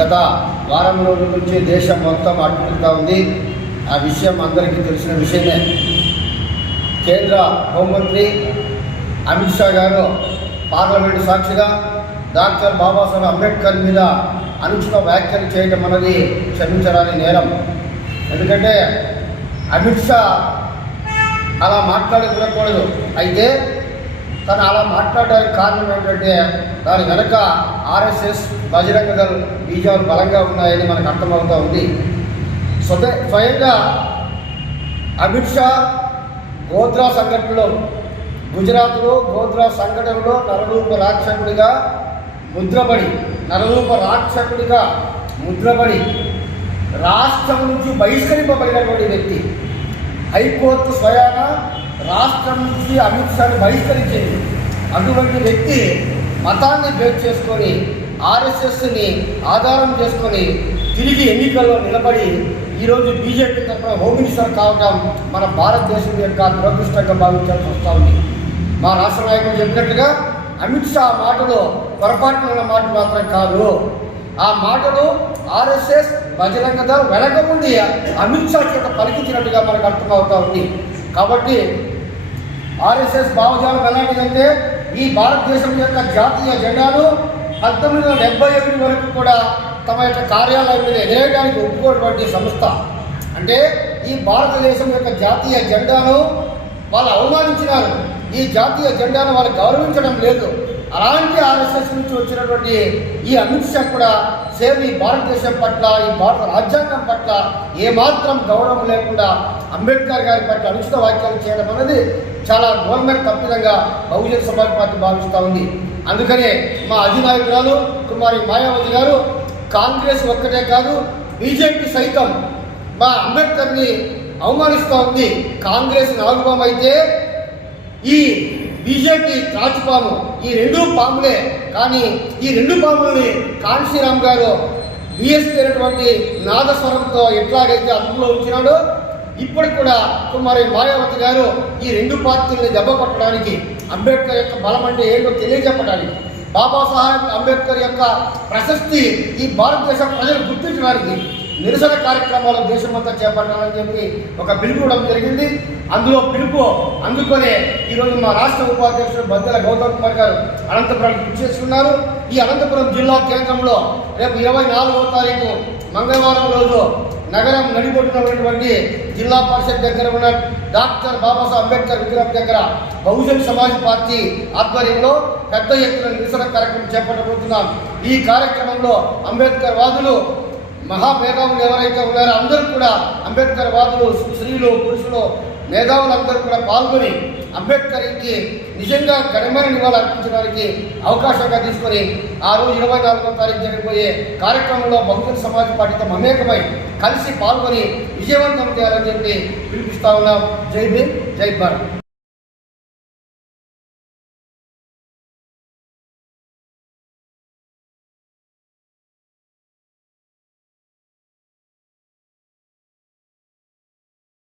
గత వారం రోజుల నుంచి దేశం మొత్తం అడ్డుకుంటా ఉంది. ఆ విషయం అందరికీ తెలిసిన విషయమే. కేంద్ర హోంమంత్రి అమిత్ షా గారు పార్లమెంటు సాక్షిగా డాక్టర్ బాబాసాహెబ్ అంబేద్కర్ మీద అనుచిత వ్యాఖ్యలు చేయడం అన్నది క్షమించడానికి నేరం. ఎందుకంటే అమిత్ షా అలా మాట్లాడకూడదు. అయితే తను అలా మాట్లాడడానికి కారణం ఏంటంటే దాని వెనక ఆర్ఎస్ఎస్ బజరంగ దళ బీజాలు బలంగా ఉన్నాయని మనకు అర్థమవుతూ ఉంది. స్వదే స్వయంగా అమిత్ షా గోద్రా సంఘటనలో గుజరాత్లో గోద్రా సంఘటనలో నరరూప రాక్షకుడిగా ముద్రపడి నరరూప రాక్షకుడిగా ముద్రపడి రాష్ట్రం నుంచి బహిష్కరింపబడినటువంటి వ్యక్తి. హైకోర్టు స్వయాన రాష్ట్రం నుంచి అమిత్ షాను బహిష్కరించింది. అటువంటి వ్యక్తి మతాన్ని బేస్ చేసుకొని ఆర్ఎస్ఎస్ని ఆధారం చేసుకొని తిరిగి ఎన్నికల్లో నిలబడి ఈరోజు బీజేపీ తరఫున హోమ్ మినిస్టర్ కావడం మన భారతదేశం యొక్క దురదృష్టంగా భావించాల్సి వస్తూ ఉంది. మా రాష్ట్ర నాయకులు చెప్పినట్టుగా అమిత్ షా మాటలో పొరపాటున మాట మాత్రం కాదు. ఆ మాటలు ఆర్ఎస్ఎస్ బజరంగ దళ వెనక ముందు అమిత్ షా చేత పలికించినట్టుగా మనకు అర్థమవుతా ఉంది. కాబట్టి ఆర్ఎస్ఎస్ భావజాలం ఎలాంటిదంటే ఈ భారతదేశం యొక్క జాతీయ జెండాను పంతొమ్మిది వందల డెబ్బై ఒకటి వరకు కూడా తమ యొక్క కార్యాలయం మీద ఎగరేయడానికి ఒప్పుకోటువంటి సంస్థ. అంటే ఈ భారతదేశం యొక్క జాతీయ జెండాను వాళ్ళు అవమానించినారు. ఈ జాతీయ జెండాను వాళ్ళు గౌరవించడం లేదు. అలాంటి ఆర్ఎస్ఎస్ నుంచి వచ్చినటువంటి ఈ అమిత్ షా కూడా సేమ్ ఈ భారతదేశం పట్ల ఈ భారత రాజ్యాంగం పట్ల ఏమాత్రం గౌరవం లేకుండా అంబేద్కర్ గారి పట్ల అనుచిత వ్యాఖ్యలు చేయడం అనేది చాలా గవర్నమెంట్ తప్పిదంగా బహుజన సమాజ్ పార్టీ భావిస్తూ ఉంది. అందుకనే మా అధినాయకురాలు కుమారి మాయావతి గారు కాంగ్రెస్ ఒక్కటే కాదు బీజేపీ సైతం మా అంబేద్కర్ని అవమానిస్తూ ఉంది. కాంగ్రెస్ నాగుపాము అయితే ఈ బీజేపీ త్రాచుపాము. ఈ రెండు పాములే. కానీ ఈ రెండు పాముల్ని కాంశీరామ్ గారు బిఎస్పీ అయినటువంటి నాదస్వరంతో ఎట్లాగైతే అదుపులో ఉంచినాడో ఇప్పటికి కూడా కుమారి మాయావతి గారు ఈ రెండు పార్టీలని దెబ్బ కొట్టడానికి అంబేద్కర్ యొక్క బలం అంటే ఏంటో తెలియజెప్పడానికి బాబాసాహెబ్ అంబేద్కర్ యొక్క ప్రశస్తి ఈ భారతదేశ ప్రజలు గుర్తించడానికి నిరసన కార్యక్రమాలు దేశమంతా చేపట్టాలని చెప్పి ఒక పిలుపు ఇవ్వడం జరిగింది. అందులో పిలుపు అందుకొనే ఈరోజు మా రాష్ట్ర ఉపాధ్యక్షుడు బద్దెల గౌతమ్ కుమార్ గారు అనంతపురం చేసుకున్నారు. ఈ అనంతపురం జిల్లా కేంద్రంలో రేపు ఇరవై నాలుగవ తారీఖు మంగళవారం రోజు నగరం నడిపొట్టినటువంటి జిల్లా పరిషత్ దగ్గర ఉన్న డాక్టర్ బాబాసాహెబ్ అంబేద్కర్ విగ్రహం దగ్గర బహుజన్ సమాజ్ పార్టీ ఆధ్వర్యంలో పెద్ద ఎత్తున నిరసన కార్యక్రమం చేపట్టబోతున్నాం. ఈ కార్యక్రమంలో అంబేద్కర్ వాదులు మహామేధావులు ఎవరైతే ఉన్నారో అందరూ కూడా అంబేద్కర్ వాదులు స్త్రీలు పురుషులు మేధావులందరూ కూడా పాల్గొని అంబేద్కర్కి నిజంగా ఘనమైన నివాళులు అర్పించడానికి అవకాశంగా తీసుకొని ఆ రోజు ఇరవై నాలుగో తారీఖు జరిగిపోయే కార్యక్రమంలో బహుజన సమాజ్ పార్టీతో మమేకమై కలిసి పాల్గొని విజయవంతం చేయాలని చెప్పి పిలిపిస్తా ఉన్నాం. జై భీమ్ జై భారత్.